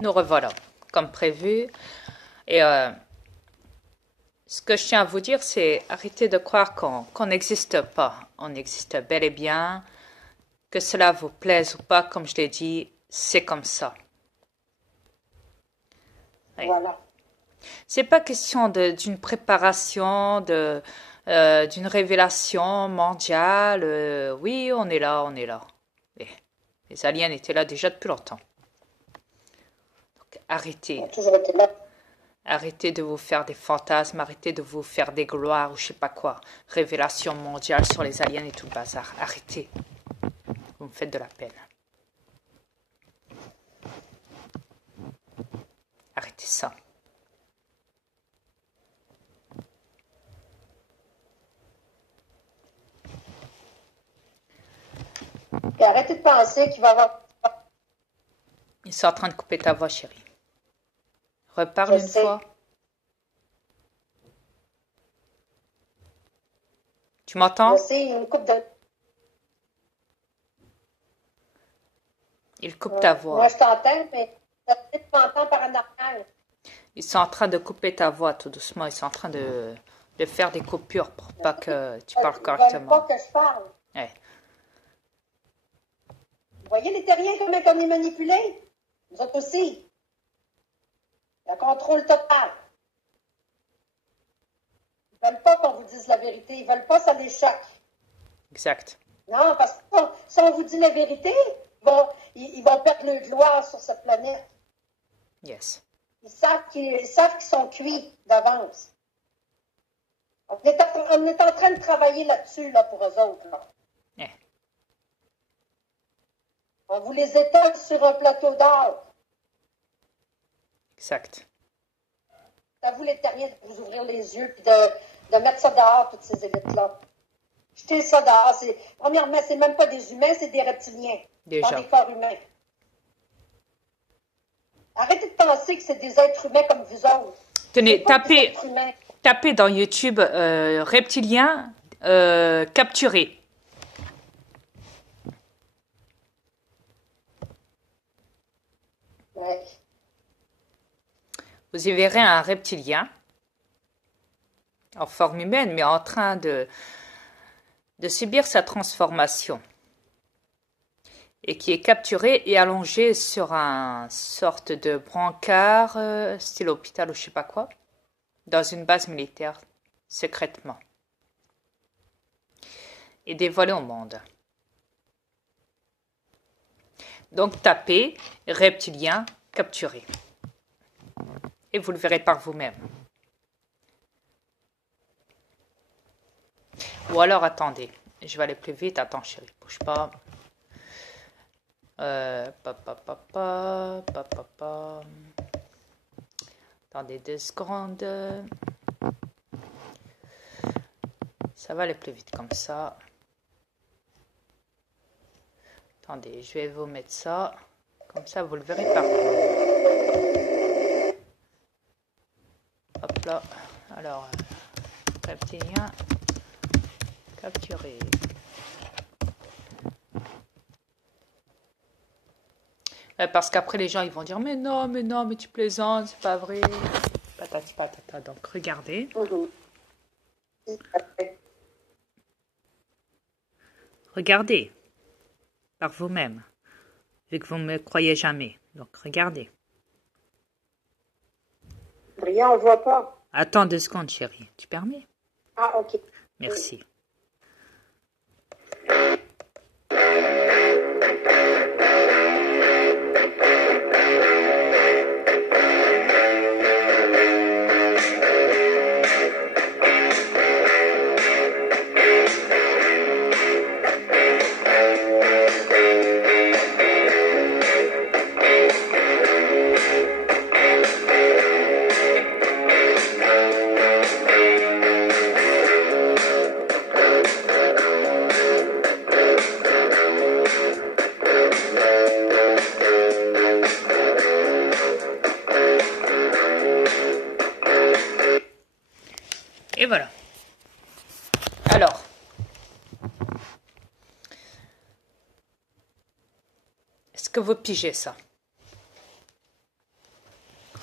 Nous revoilà, comme prévu. Et ce que je tiens à vous dire, c'est arrêtez de croire qu'on n'existe pas. On existe bel et bien. Que cela vous plaise ou pas, comme je l'ai dit, c'est comme ça. Oui. Voilà. C'est pas question d'une préparation, d'une révélation mondiale. Oui, on est là, on est là. Et les aliens étaient là déjà depuis longtemps. Donc, On arrêtez. a toujours été là. Arrêtez de vous faire des fantasmes, arrêtez de vous faire des gloires ou je sais pas quoi. Révélation mondiale sur les aliens et tout le bazar. Arrêtez. Vous me faites de la peine. Arrêtez ça. Et arrêtez de penser qu'il va y avoir. Ils sont en train de couper ta voix, chérie. Reparle Je une sais. fois. Tu m'entends? Je sais, une coupe de. Ils coupent ta voix. Moi, je t'entends, mais tu m'entends par en arrière. Ils sont en train de couper ta voix tout doucement. Ils sont en train de faire des coupures pour pas que tu parles Ils ne veulent pas correctement. que je parle. Ouais. Vous voyez les terriens, comment on est manipulés? Vous autres aussi. Le contrôle total. Ils ne veulent pas qu'on vous dise la vérité. Ils ne veulent pas, ça les choque. Exact. Non, parce que si on vous dit la vérité, ils vont perdre leur gloire sur cette planète. Yes. Ils savent qu'ils sont cuits d'avance. On est en train de travailler là-dessus, là, pour eux autres. Là. Ouais. On vous les étale sur un plateau d'or. Exact. C'est à vous, les terriens, de vous ouvrir les yeux et de mettre ça dehors, toutes ces élites-là. Jetez ça dehors. Premièrement, c'est même pas des humains, c'est des reptiliens. Déjà. Pas des corps humains. Arrêtez de penser que c'est des êtres humains comme vous autres. Tenez, tapez tapez dans YouTube reptilien capturé. Ouais. Vous y verrez un reptilien en forme humaine, mais en train de subir sa transformation et qui est capturé et allongé sur un sorte de brancard, style hôpital ou je sais pas quoi, dans une base militaire, secrètement, et dévoilé au monde. Donc tapez reptilien capturé et vous le verrez par vous-même. Ou alors attendez, je vais aller plus vite. Attends chérie, bouge pas. Attendez 2 secondes. Ça va aller plus vite comme ça. Attendez, je vais vous mettre ça. Comme ça, vous le verrez par vous. Hop là. Alors, reptilien capturé. Parce qu'après les gens ils vont dire mais non mais tu plaisantes, c'est pas vrai. Patati patata. Donc regardez. Regardez par vous-même. Vu que vous ne me croyez jamais. Donc regardez. Brillant, on ne voit pas. Attends 2 secondes chérie. Tu permets? Ah, ok. Merci. Et voilà. Alors, est-ce que vous pigez ça?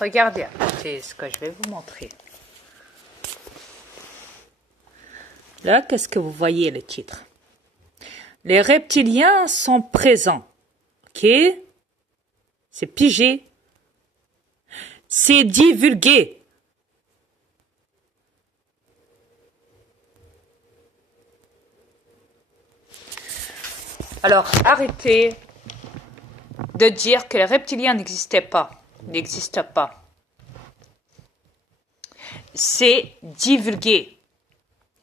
Regardez, c'est ce que je vais vous montrer. Là, qu'est-ce que vous voyez, le titre? Les reptiliens sont présents. Ok? C'est pigé. C'est divulgué. Alors, arrêtez de dire que les reptiliens n'existaient pas. N'existent pas. C'est divulgué.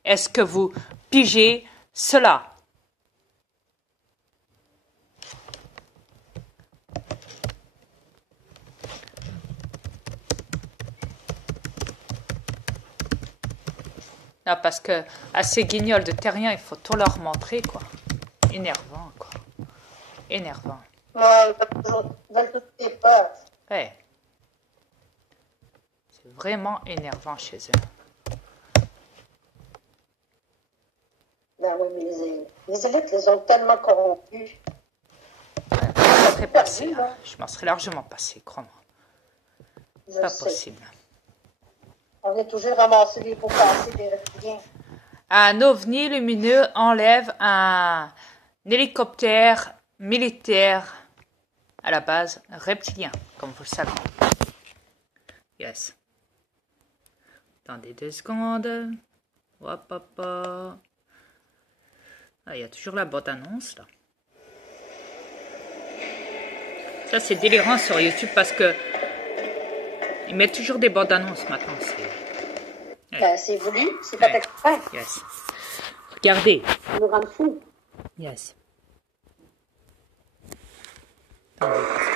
Est-ce que vous pigez cela? Non, parce que à ces guignols de terriens, il faut tout leur montrer, quoi. Énervant, quoi. Énervant. Ouais, ils veulent toutes les peurs. Ouais. C'est vraiment énervant chez eux. Ben oui, mais les élites les ont tellement corrompus. Je m'en serais passé, hein. Je m'en serais largement passé, crois-moi. Pas possible. On est toujours ramassé les pots cassés des reptiliens. Un ovni lumineux enlève un hélicoptère militaire à la base reptilien, comme vous le savez. Yes. Attendez 2 secondes. Hop, hop, hop. Ah, il y a toujours la bonne annonce, là. Ça, c'est délirant sur YouTube parce que ils mettent toujours des bandes annonces maintenant. Ben, c'est voulu, c'est pas exprès. Yes. Regardez. Ils nous rendent fous. Yes. Attendez, parce que...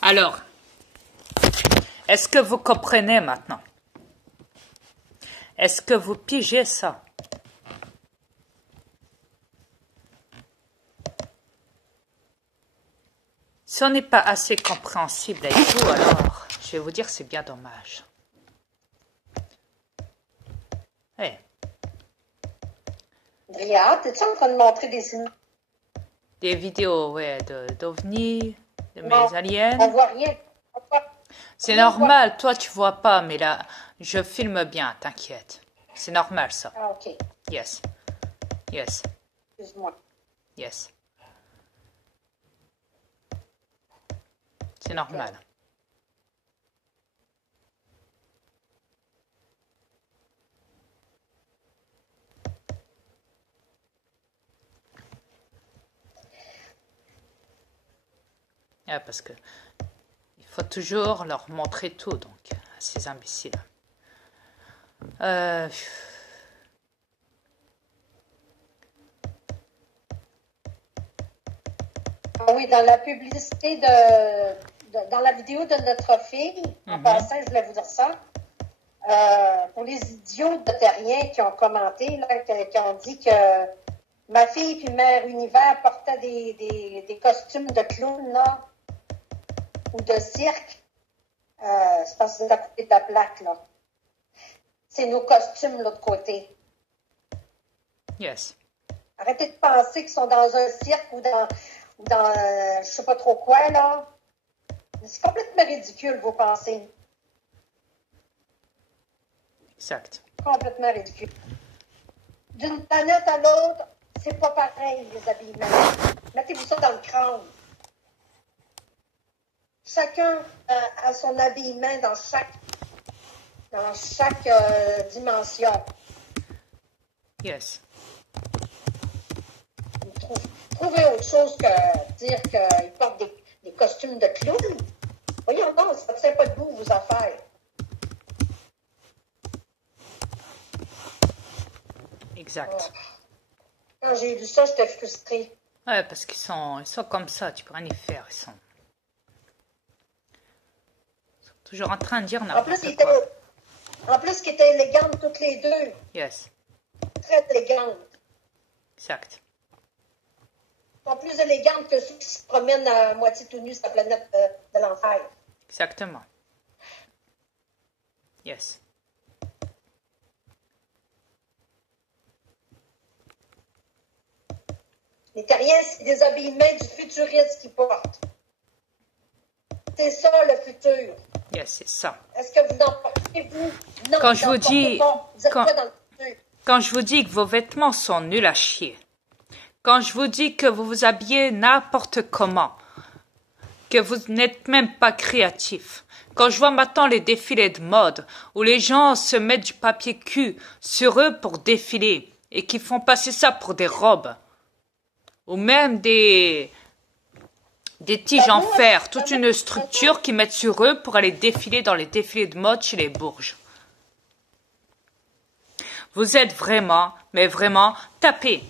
Alors, est-ce que vous comprenez maintenant? Est-ce que vous pigez ça? Si on n'est pas assez compréhensible et tout, alors, je vais vous dire, c'est bien dommage. Hey. Briard, t'es-tu en train de montrer Des vidéos, ouais, d'ovnis, de mes non, aliens. on voit rien. C'est normal, toi tu vois pas, mais là, je filme bien, t'inquiète. C'est normal ça. Ah, ok. Yes. Yes. Excuse-moi. Yes. C'est normal. Ah, parce que il faut toujours leur montrer tout, donc, à ces imbéciles. Oui, dans la publicité dans la vidéo de notre fille, en passant, je voulais vous dire ça, pour les idiots de terriens qui ont commenté, là, qui ont dit que ma fille puis Mère Univers portaient des costumes de clown, là, ou de cirque. C'est parce que c'est à côté de la plaque, là. C'est nos costumes, l'autre côté. Yes. Arrêtez de penser qu'ils sont dans un cirque ou dans je sais pas trop quoi, là. C'est complètement ridicule, vos pensées. Exact. Complètement ridicule. D'une planète à l'autre, c'est pas pareil, les habillements. Mettez-vous ça dans le crâne. Chacun a son habillement dans chaque dimension. Yes. Je trouve chose que dire qu'ils portent des costumes de clown. Voyons donc, ça ne tient pas debout, vos affaires. Exact. Quand j'ai vu ça, j'étais frustrée. Ouais, parce qu'ils sont comme ça, tu peux rien y faire. Ils sont toujours en train de dire n'importe quoi. En plus, ils étaient élégantes toutes les deux. Yes. Très élégantes. Exact. Ils sont plus élégantes que ceux qui se promènent à moitié tout nus sur la planète de l'enfer. Exactement. Yes. Les terriens, c'est des habillements du futuriste qu'ils portent. C'est ça, le futur. Yes, c'est ça. Est-ce que vous en portez, vous? Non, Quand je vous dis, vous êtes pas dans le futur. Quand je vous dis que vos vêtements sont nuls à chier, quand je vous dis que vous vous habillez n'importe comment, que vous n'êtes même pas créatif, quand je vois maintenant les défilés de mode où les gens se mettent du papier cul sur eux pour défiler et qui font passer ça pour des robes, ou même des tiges en fer, toute une structure qu'ils mettent sur eux pour aller défiler dans les défilés de mode chez les bourges. Vous êtes vraiment, mais vraiment, tapés.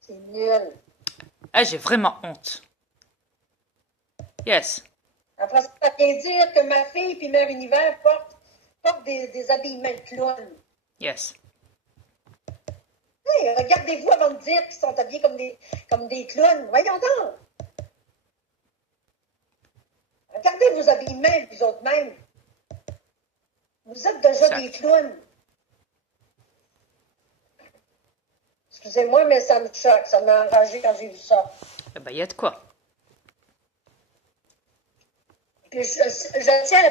C'est nul. Ah, j'ai vraiment honte. Yes. Après, ça vient dire que ma fille puis Mère Univers portent des habillements de clown. Yes. Hey, regardez-vous avant de dire qu'ils sont habillés comme des clowns. Voyons donc. Regardez vos habillements, vous autres mêmes. Vous êtes déjà des clowns. Excusez-moi, mais ça me choque. Ça m'a enragé quand j'ai vu ça. Eh ben, il y a de quoi. Puis je tiens à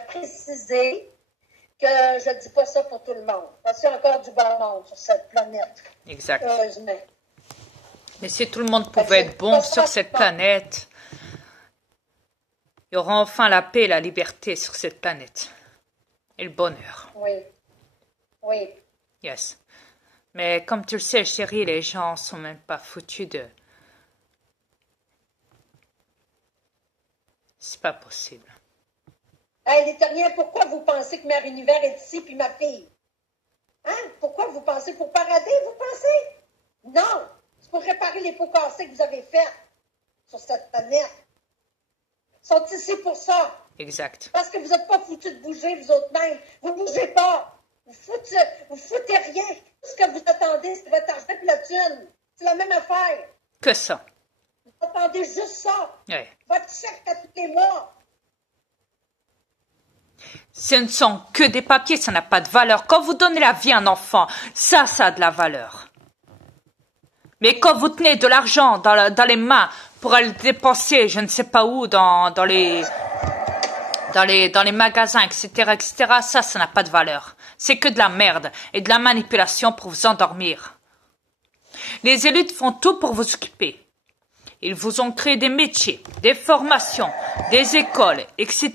préciser que je ne dis pas ça pour tout le monde. Parce qu'il y a encore du bon monde sur cette planète. Exact. Heureusement. Mais si tout le monde pouvait être bon sur cette planète, il y aura enfin la paix et la liberté sur cette planète. Et le bonheur. Oui. Oui. Yes. Mais comme tu le sais, chérie, les gens sont même pas foutus de... C'est pas possible. Hey, les terriens, pourquoi vous pensez que Mère Univers est ici puis ma fille? Hein? Pourquoi vous pensez? Pour parader, vous pensez? Non! C'est pour réparer les pots cassés que vous avez faits sur cette planète. Ils sont ici pour ça. Exact. Parce que vous n'êtes pas foutus de bouger, vous autres mêmes. Vous bougez pas. Vous foutez rien. Tout ce que vous attendez, c'est votre argent et la thune. C'est la même affaire. Que ça. Vous attendez juste ça. Oui. Votre chèque à tous les mois. Ce ne sont que des papiers, ça n'a pas de valeur. Quand vous donnez la vie à un enfant, ça a de la valeur. Mais quand vous tenez de l'argent dans les mains pour aller le dépenser, je ne sais pas où, dans les magasins, etc., ça n'a pas de valeur. C'est que de la merde et de la manipulation pour vous endormir. Les élites font tout pour vous occuper. Ils vous ont créé des métiers, des formations, des écoles, etc.,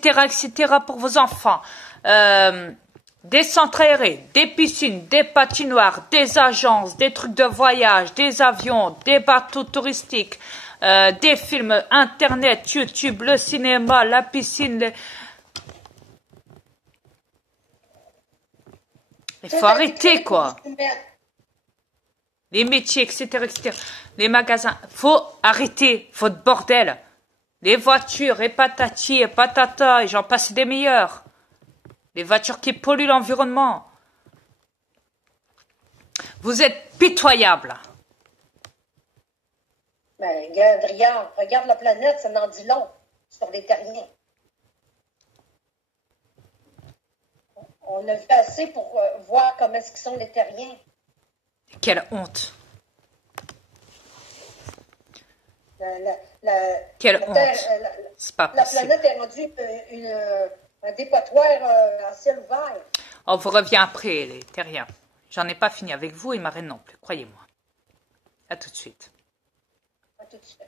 pour vos enfants. Des centres aérés, des piscines, des patinoires, des agences, des trucs de voyage, des avions, des bateaux touristiques, des films, Internet, YouTube, le cinéma, la piscine. Il faut arrêter, quoi. Les métiers, etc. Les magasins. Faut arrêter votre bordel. Les voitures, et patati, et patata, et j'en passe des meilleurs. Les voitures qui polluent l'environnement. Vous êtes pitoyable. Ben, regarde la planète, ça n'en dit long sur les terriens. On a vu assez pour voir comment est-ce qu'ils sont les terriens. Quelle honte. Quelle honte. C'est pas possible. La planète est rendue un dépotoir en ciel ouvert. On vous revient après, les terriens. J'en ai pas fini avec vous et Marine non plus, croyez-moi. À tout de suite. À tout de suite.